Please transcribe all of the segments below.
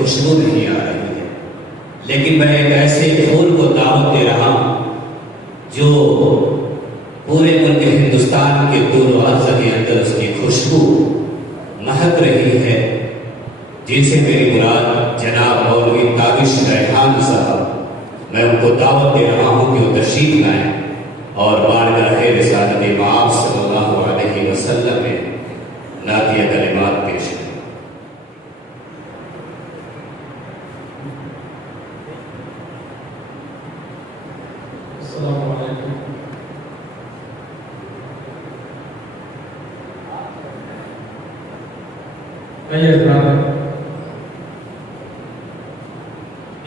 खुशबू नहीं आ रही है, लेकिन मैं एक ऐसे फूल को दावत दे रहा हूं जो पूरे मुल्क हिंदुस्तान के दूर अर्ज़ के अंदर उसकी खुशबू महक रही है, जिनसे मेरी मुराद जनाब मौलवी ताबिश रेहान साहब, मैं उनको दावत दे रहा हूं कि वो तशरीफ लाएं और बारगाह रिसालत इमाम सल्लल्लाहु अलैहि वसल्लम में नातिया कलिमात पेश करें।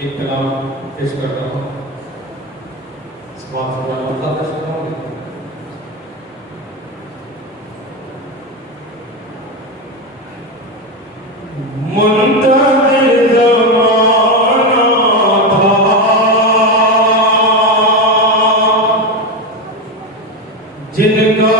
एक कलाम पेश करता हूँ। मुंतज़िर ज़माना था जिनका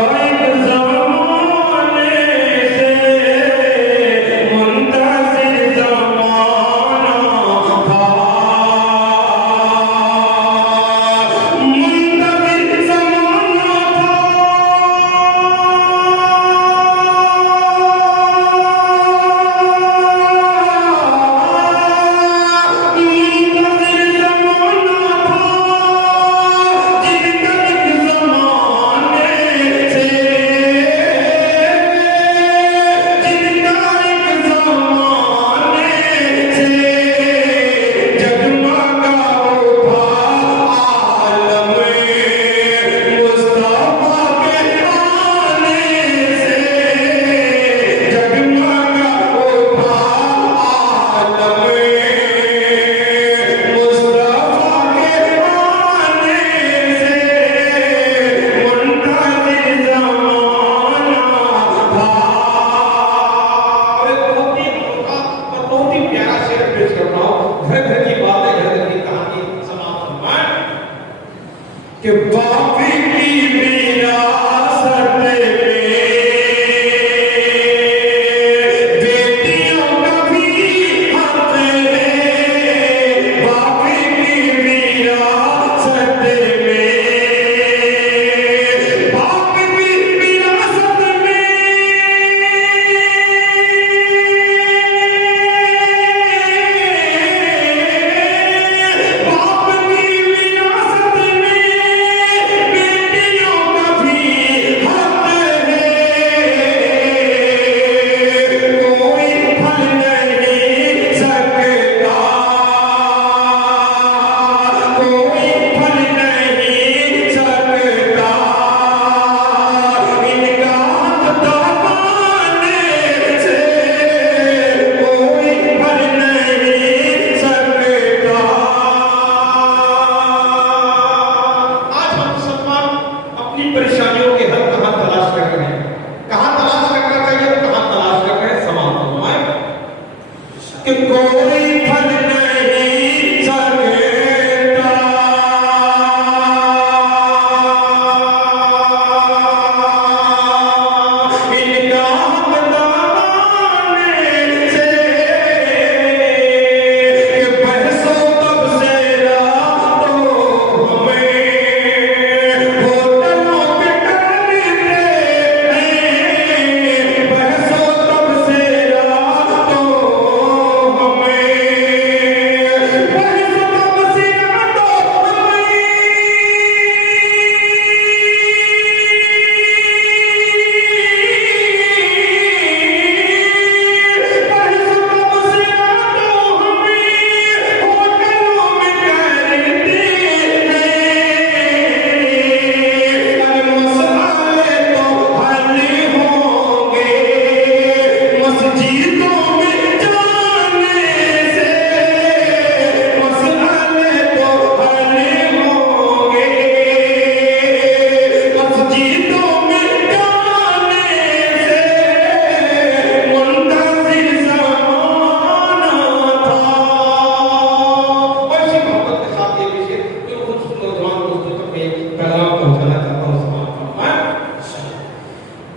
कि बाकी की विरासत में बेटियों का भी हक है, बाकी की विरासत में, बाकी की विरासत में, बाप की विरासत में बेटियों का भी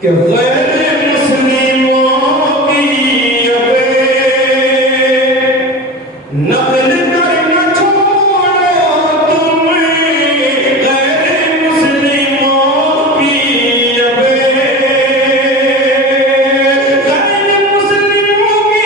कि गैर मुस्लिमों की नकल कर न छोड़ो तुम, गैर मुस्लिमों की गैर मुस्लिमों की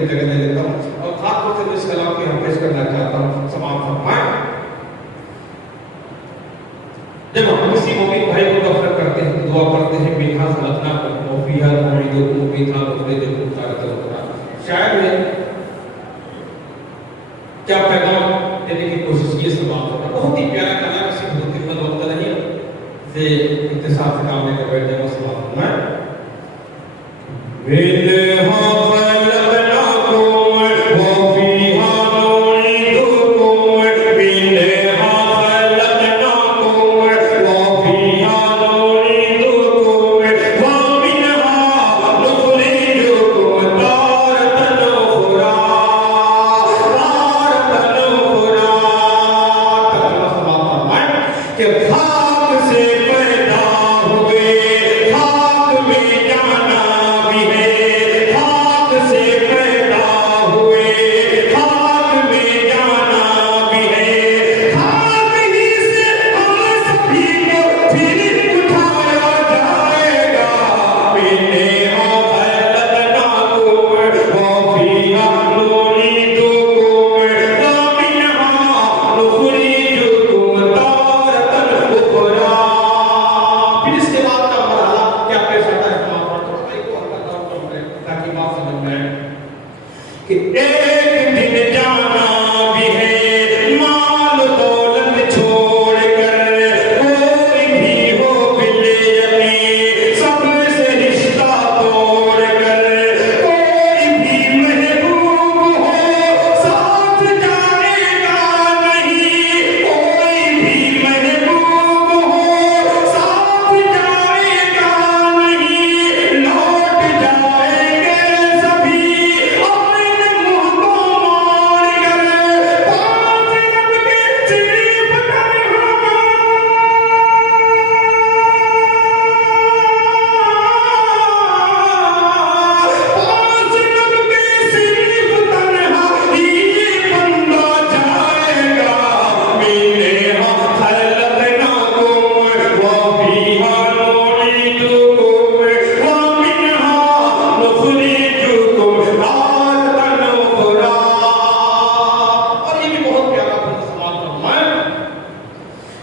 जगह ले लेता हूँ और खासतौर से इस कलाम की हम पेश करना चाहता हूँ। समाप्त फरमाएं। जब हम किसी मोमिन भाई को दफन करते हैं, दुआ करते हैं बिना खलकना को फिया मुईदो को बिना लोरे दे को ताकत होगा। शायद में क्या पैगाम देने की कोशिश की समाप्त होगा। बहुत ही प्यारा कलाम, किसी बहुत ही मत वक्त नहीं से इत्तेसाफ से काम लेकर बैठ जाएगा। समाप्त फरमाएं।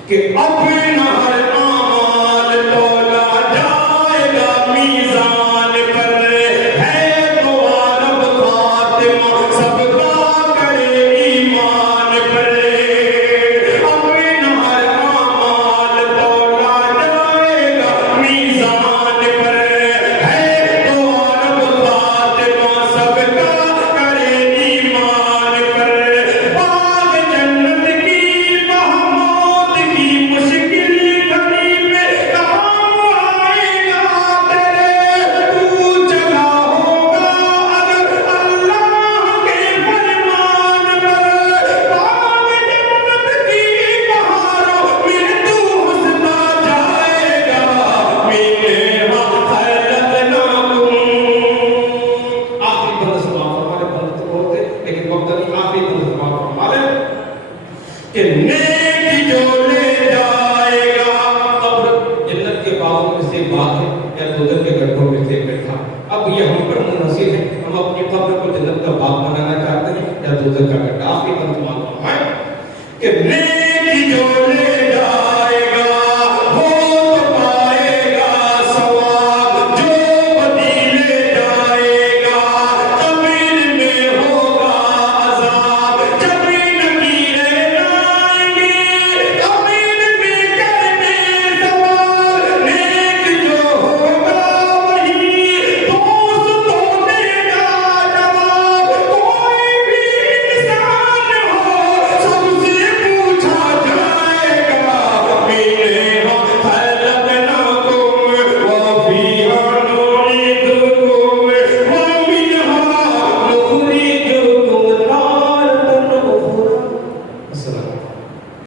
कि अपना हर आमाल तोला जाएगा मीज़ान पर, है तो आरब खातिमा सबका करे ईमान पर। अपना हर आमाल तोला जाएगा मीज़ान पर, है तो आरब खातिमा सबका करे ईमान पर। बाग जन्नत की बहमौत की मुश्किल घड़ी में काम आएगा तेरे, तू चला होगा अगर अल्लाह के फरमान पर। बाग जन्नत की बहारों में तू हंसता जाएगा, मेरे खलकनाकुम। आखिरी बंद समाप्त हमारे बंद तो होते लेकिन वक्त नहीं, आखिरी बंद समाप्त हमारे कि नेकी जो ले जाएगा कब्र जन्नत के बागों में से बाग है या दोजख के गड्ढों में से बैठा। अब ये हम पर मुनहसिर है, हम अपनी कब्र को जन्नत का बाग बनाना चाहते हैं या दोजख का गड्ढा। आखिरी बंद समाप्त हमारे कि